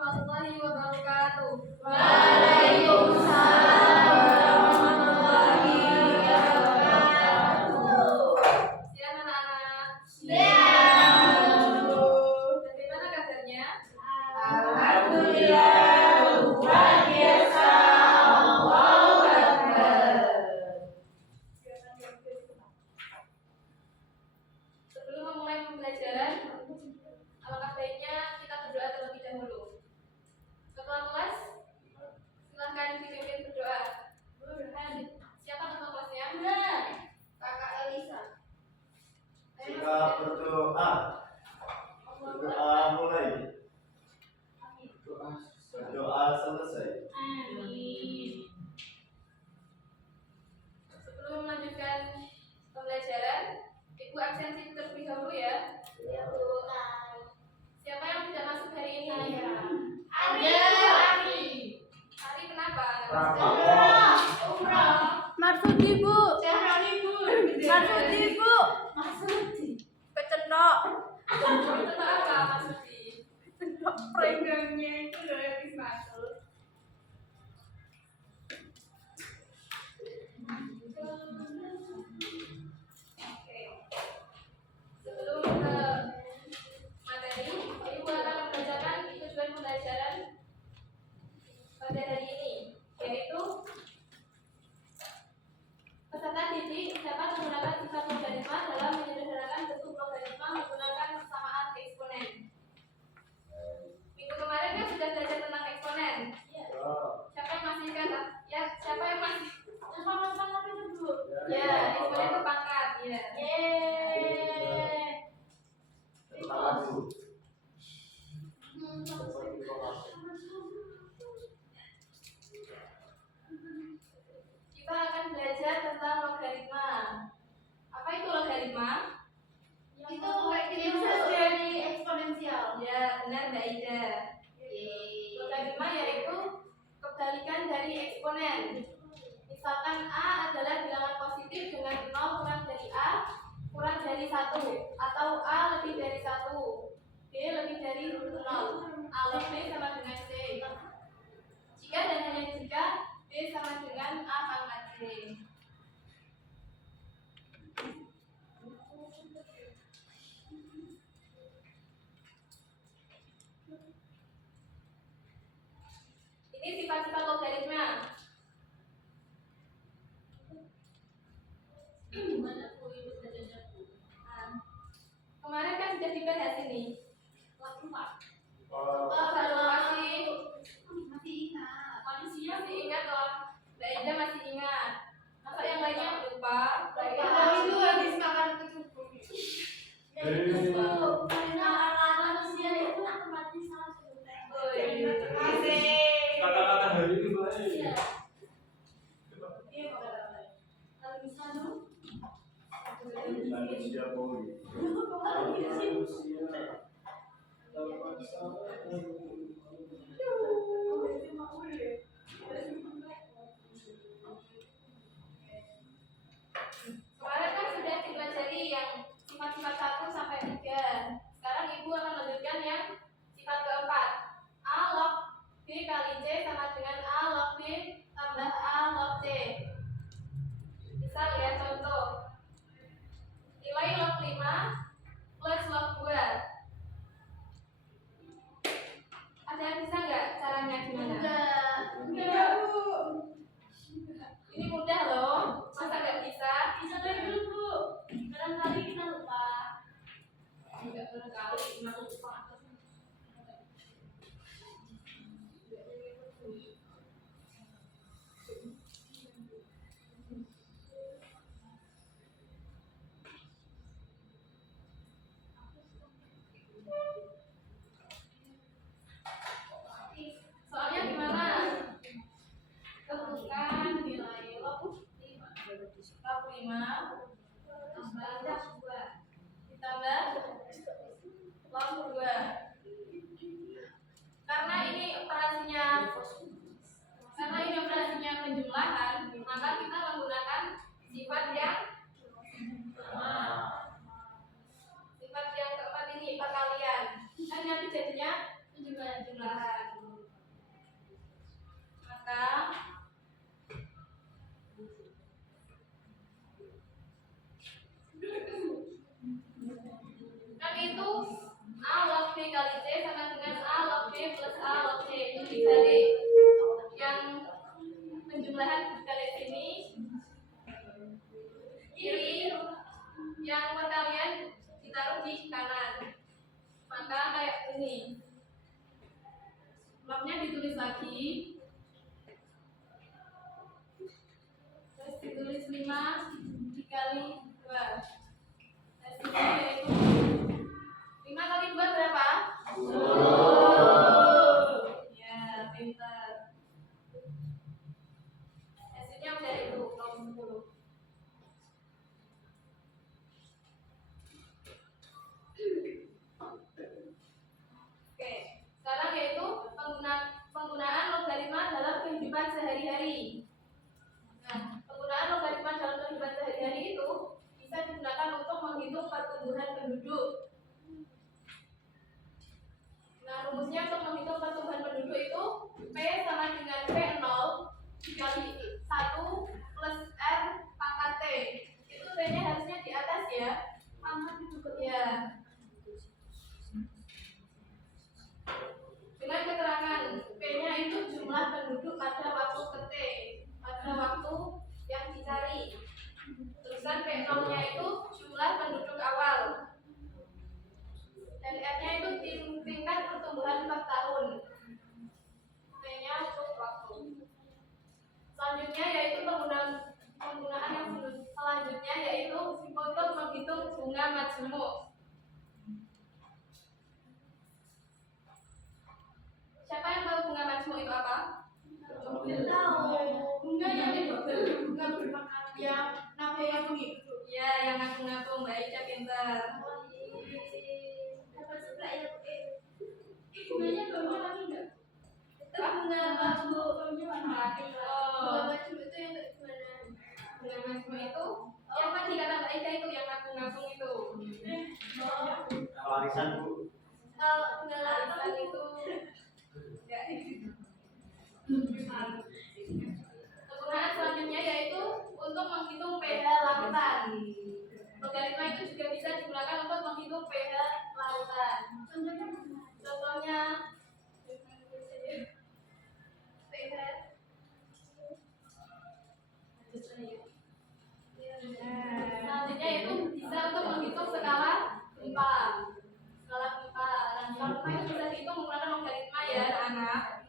warahmatullahi wabarakatuh. Waalaikumsalam warahmatullahi wabarakatuh. Siap anak-anak? Siap. Bagaimana kabarnya? Alhamdulillah, luar biasa. Allahu Akbar. Sebelum memulai pembelajaran, alangkah baiknya kita berdoa terlebih dahulu. Ketua kelas, silahkan dipimpin berdoa. Burhan, siapa ketua kelasnya? Kakak Elisa. Kita berdoa. Berdoa mulai. Berdoa selesai. Amin. Sebelum melanjutkan pembelajaran, Ibu absensi terlebih dahulu ya. Ya, Bu. Siapa yang tidak masuk hari ini? Ari. Hari kenapa? Umrah. Maksud ibu, Cara libur. maksud ibu, kecendok. Itu apa maksudnya? Programnya itu udah habis masuk. Oke. Sebelum ke materi, Ibu akan membacakan tujuan pembelajaran pada hari ini, yaitu peserta didik dapat menggunakan sifat logaritma dalam menyederhanakan bentuk logaritma menggunakan persamaan eksponen. Minggu kemarin kan sudah belajar tentang eksponen. Siapa yang masih ingat? Ya, siapa yang masih? Ya, eksponen itu pangkat. Ya. Pertama dulu. Kita akan belajar tentang logaritma. Apa itu logaritma? Itu prinsip dari eksponensial. Ya, benar Mbak Ida. Logaritma yaitu kebalikan dari eksponen. Misalkan A adalah bilangan positif dengan 0 kurang dari A kurang dari 1, atau A lebih dari 1, B lebih dari 0, alif B sama dengan C. Jika dan hanya jika B sama dengan A pangkat C. Ini sifat-sifat logaritma. Nah, kemarin kan sudah dibahas ini. Masih ingat. Manusia masih ingat loh. Mbak Ida masih ingat. Masa yang lainnya lupa? Itu habis makan ketupat. Itu. Karena manusia itu otomatis langsung. Oh, iya. Kata-kata hari ini baik. Iya. Manusia boleh. Kemarin kan sudah dipelajari yang sifat-sifat 1 sampai 3. Sekarang Ibu akan lanjutkan yang sifat keempat. A log B kali C sama dengan A log B tambah A log C. Misal ya, contoh. Nilai log 5 plus log 2. Ada yang bisa nggak caranya gimana? Enggak, Bu. Ini mudah loh. Masa nggak bisa? Bisa dulu, Bu. Barangkali kita lupa. Enggak barangkali, cuma lupa. Soalnya gimana? Tentukan nilai log 5 tambah log 2 ditambah log 2. Karena ini operasinya penjumlahan, maka kita menggunakan sifat yang sifat yang keempat ini perkalian. Kan nanti jadinya penjumlahan. ditulis lagi. Terus ditulis 5 dikali 2. Hasilnya yaitu 5 kali 2 berapa? 10. Ya, pintar. Hasilnya udah itu, 10. Oke, sekarang yaitu penggunaan logaritma dalam kehidupan sehari-hari. Nah, penggunaan logaritma dalam kehidupan sehari-hari itu bisa digunakan untuk menghitung pertumbuhan penduduk. Nah, rumusnya untuk menghitung pertumbuhan penduduk itu P sama dengan P0 dikali 1 plus R pangkat T. Itu T-nya harusnya di atas ya. Pangkat itu ya. Dengan keterangan P-nya itu jumlah penduduk pada waktu ke T, pada waktu yang dicari. Terusan P0-nya itu jumlah penduduk awal. Dan R-nya itu tingkat pertumbuhan per tahun. P-nya untuk waktu. Selanjutnya yaitu penggunaan yang selanjutnya yaitu untuk menghitung bunga majemuk. Siapa yang tahu bunga majemuk itu apa? Tahu. Bunga yang double, Bunga bermakna yang nabung itu. ya, yang ngapung-ngapung. Baik, ya pintar. Dapat sebelah ya. Bunganya baunya lagi enggak? Apa? Bunga majemuk. Baunya warna lagi. Oh, Bunga majemuk itu yang kayak gimana? bunga majemuk itu yang tadi kata Mbak Ika itu yang ngapung-ngapung itu. Warisan Bu. Kalau bunga Larisan lapang itu enggak. Penggunaan selanjutnya yaitu untuk menghitung pH lautan. Logaritma itu juga bisa digunakan untuk menghitung pH lautan. Contohnya pH. Selanjutnya yaitu bisa untuk menghitung skala gempa. Skala gempa. Nah, skala gempa itu bisa dihitung menggunakan logaritma ya, anak.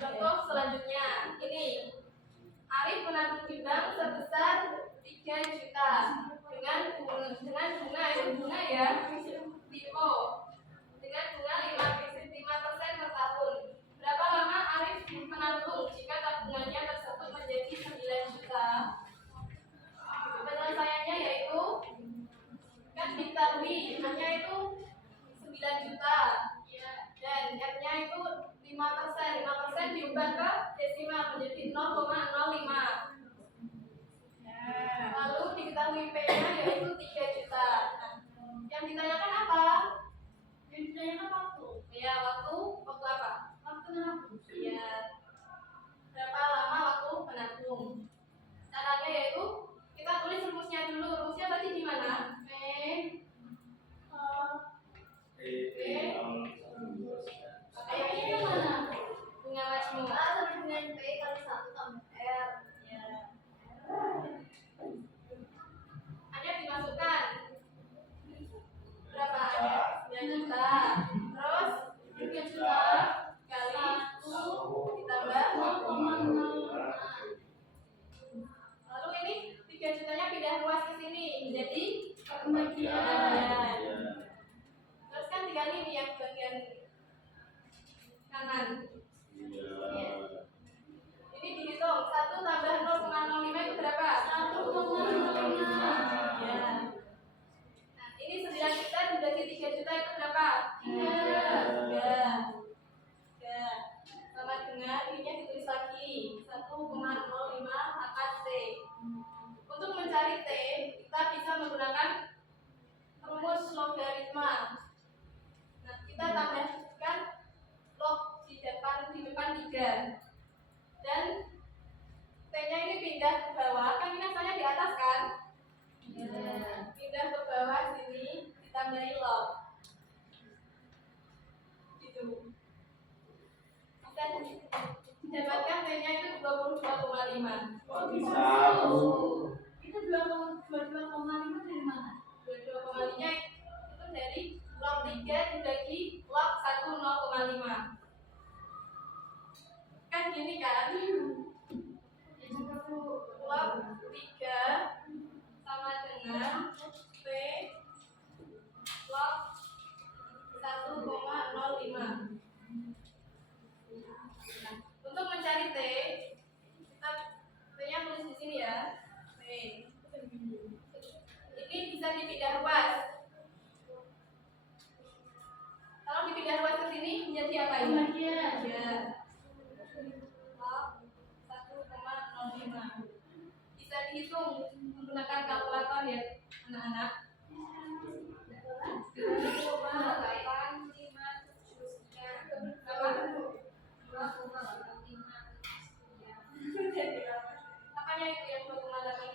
Contoh selanjutnya ini Arif menabung di bank sebesar 3 juta dengan bunga itu bunga ya Timo dengan bunga 5% per tahun. Berapa lama Arif menabung jika tabungannya tersebut menjadi 9 juta? Penyelesaiannya yaitu kan diketahui hanya itu 9 juta dan R-nya itu 5% diubah ke desimal menjadi 0,05. Lalu diketahui P-nya yaitu 3 juta. Yang ditanyakan apa? yang ditanyakan waktu. Ya, waktu apa? Waktu menabung. Ya, berapa lama waktu menabung? Caranya yaitu kita tulis rumusnya dulu. Rumusnya tadi di mana? P P-nya yang mana? Bunga majemuk. Sama dengan P kali 1 tambah R. Ya. Hanya dimasukkan berapa? 9 juta. Terus 3 juta kali 1 ditambah 0,05. Lalu ini 3 jutanya pindah ruas ke sini menjadi pembagian. Terus kan dikali ini yang bagian kanan. Ini dihitung 1 tambah 0,05 itu berapa? 1,05. Ya. Nah, ini 9 juta dibagi 3 juta itu berapa? 3. Ya. Sama dengan ini ditulis lagi 1,05 pangkat T. Untuk mencari T, kita bisa menggunakan rumus logaritma. Nah, kita tambahkan log di depan 3 dan T-nya ini pindah ke bawah, kan ini asalnya di atas kan? Pindah ke bawah sini ditambahi log gitu. Bisa didapatkan T-nya itu 22,5. Kok bisa Bu? Itu 22,5 dari mana? 22,5 itu dari kan? Log 3 sama dengan P log 1,05. Nah, untuk mencari T, kita T-nya tulis di sini ya. T. Ini bisa dipindah ruas. Kalau dipindah ruas ke sini menjadi apa ini? Ya. Log 1,05. Bisa dihitung menggunakan kalkulator ya, anak-anak. 2,853. Apanya itu yang 2,8?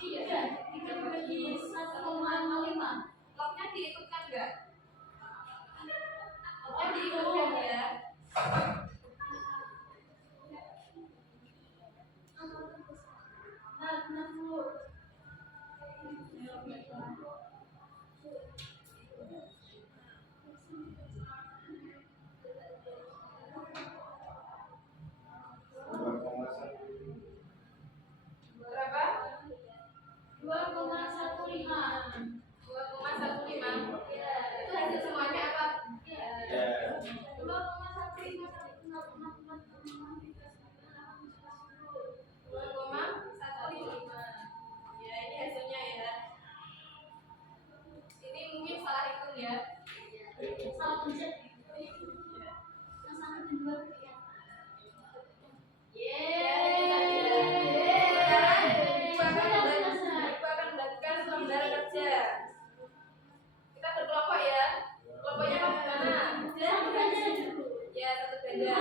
Iya, 3 bagi 1,05. Lognya diikutkan enggak? Lognya diikutkan ya. Nah, 60. Berapa? 2,15. 2,15. Itu hasil semuanya apa? Ya. 2,15. 2,15. Ya, ini hasilnya ya. Ini mungkin salah hitung ya. Salah pencet. Ibu akan melakukan pembelajaran kerja. Kita berkelompok ya. Kelompoknya bagaimana? Ya, satu beda.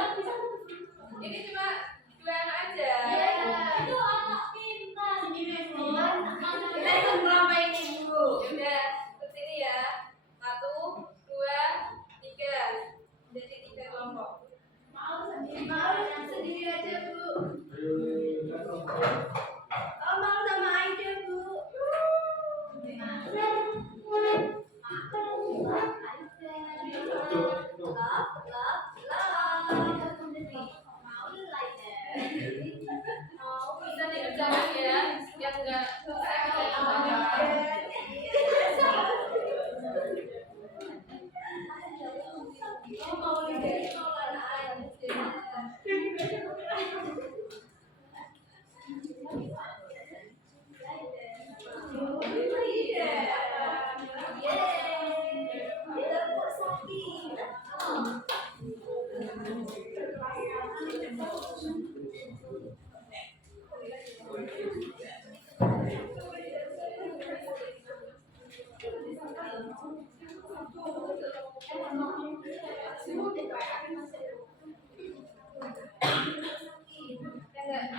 Ini cuma 2 anak aja. Itu anak pintar. Kita ikut kelompok ini dulu. Yaudah, ke sini ya. 1, 2, 3. Jadi 3 kelompok. Mau Sendiri aja, Bu. Oh, mau sama aja, Bu. Bisa dikerjakan ya. Yang enggak saya kasih tambahnya. Mau lihat mana aja.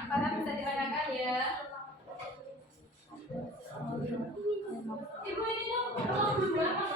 Para bisa dirayakan ya. Ibu ini dong, berapa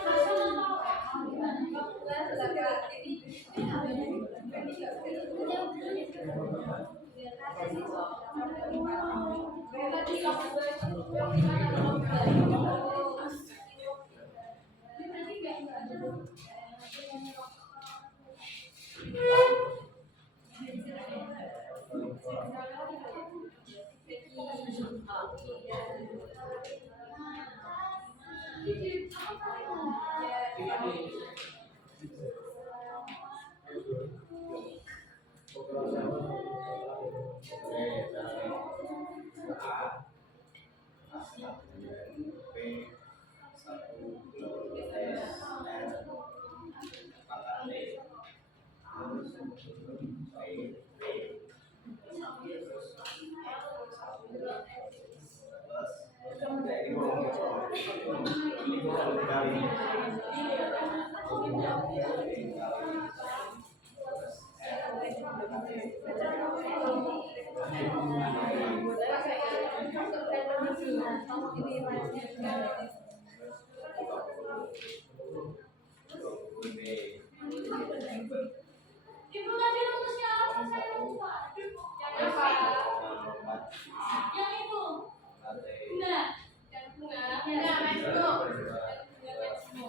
Ibu tadi rumusnya apa? Saya lupa. Yang apa? Yang itu. Nah, Yang bunga. Ya, Mas Bu. Yang bunga Mas Bu.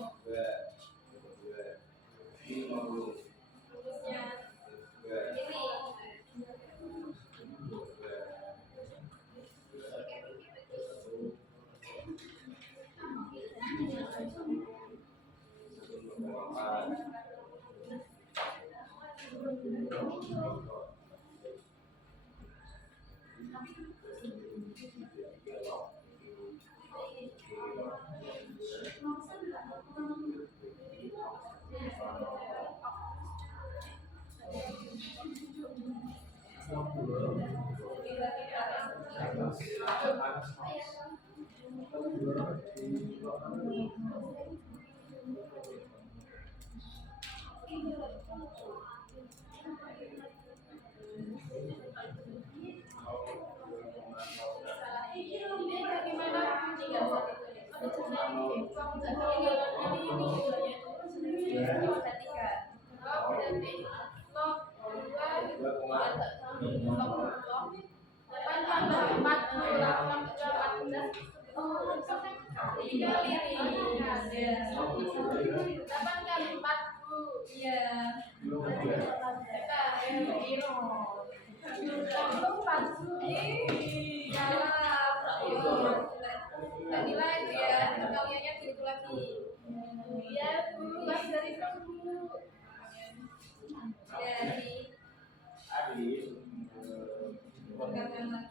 Ini bagaimana bunyi nggak bisa ini perhatikan. Oh, berarti log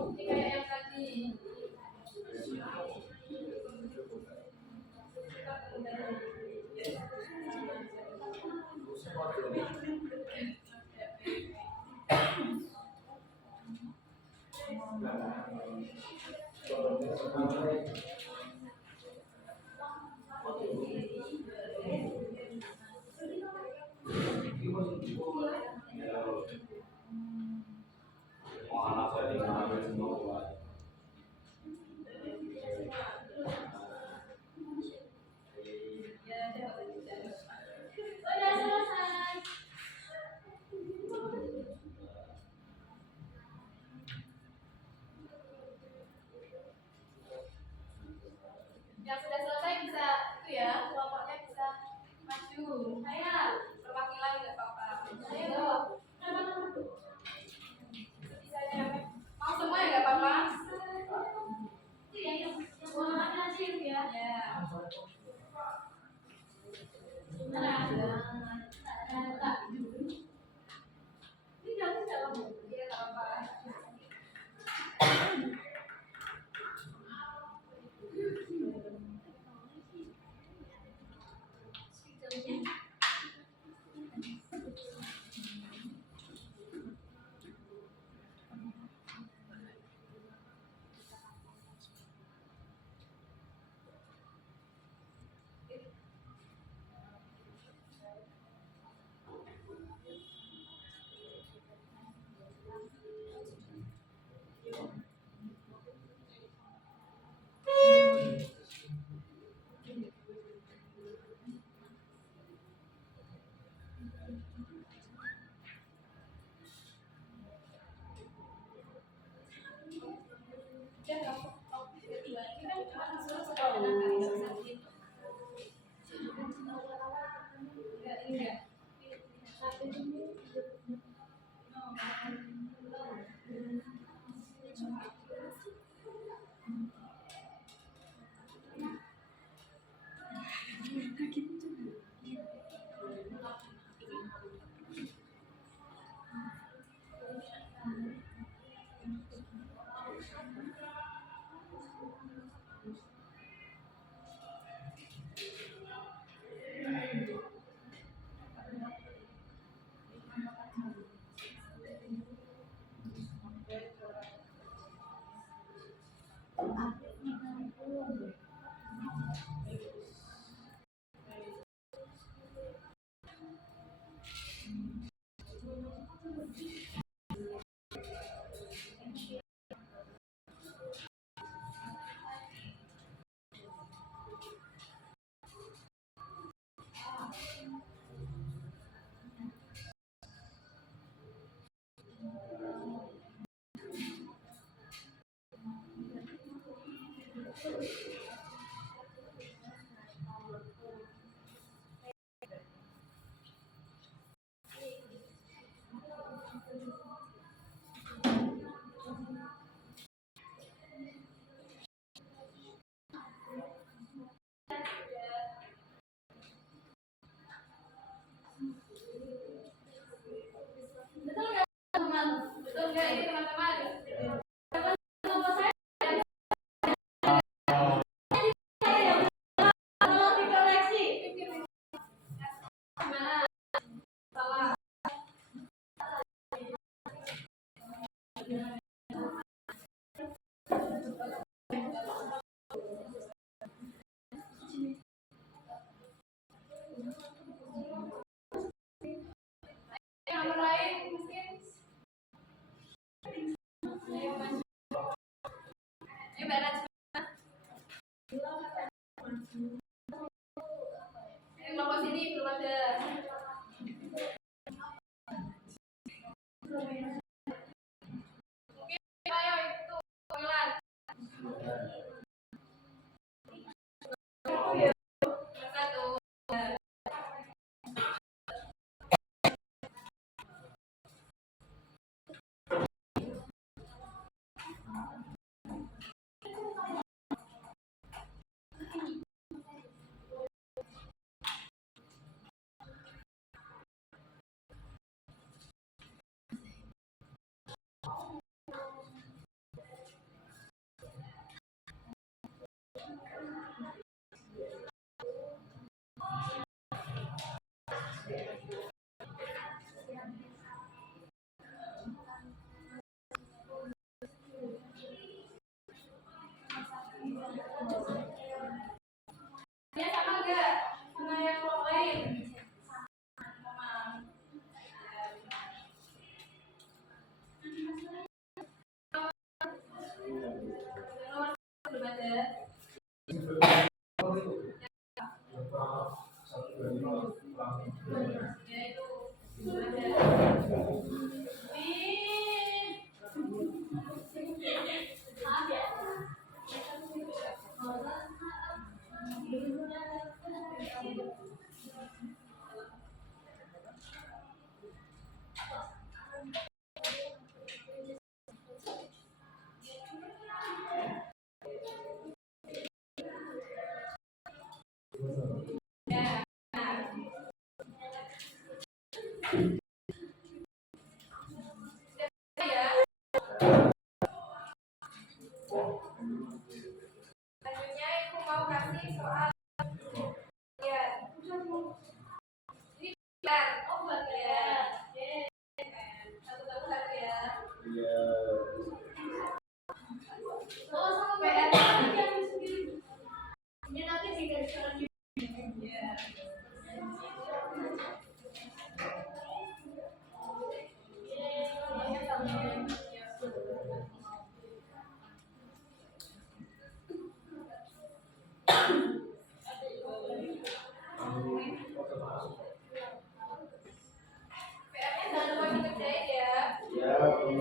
2 kayak yang tadi. Sudah selesai. Yang sudah selesai bisa itu ya, kelompoknya bisa maju. Saya perwakilan nggak apa-apa. Saya dong. Bisa ya. Mau semua ya nggak apa-apa. Itu yang warnanya aja ya. Ya. Mana ada? Ada. Ini jangan dalam. Iya nggak apa-apa. Betul nggak teman-teman? Betul nggak ini teman-teman? Teman-teman saya kalau dikoreksi gimana? Salah. Dia sama enggak sama yang lain? Sama. Nomor berbaca. Yaitu selanjutnya aku mau kasih soal ya. Ini kan, oh buat ya. Satu ya. Iya. Oh sama PR yang sendiri. Ini nanti tinggal sekarang. Ya. PR-nya jangan lupa dikerjain ya. Ya, Bu.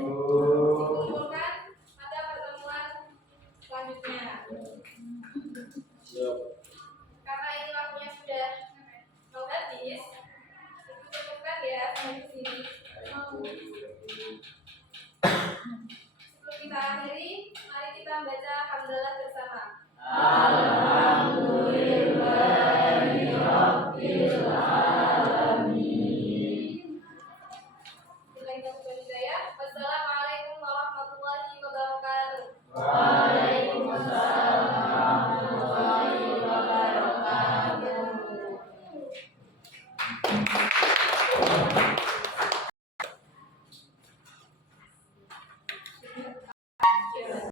Dikumpulkan pada pertemuan selanjutnya. Siap. Karena ini waktunya sudah mau habis, cukupkan ya sampai di sini. Sebelum kita akhiri, mari kita baca hamdalah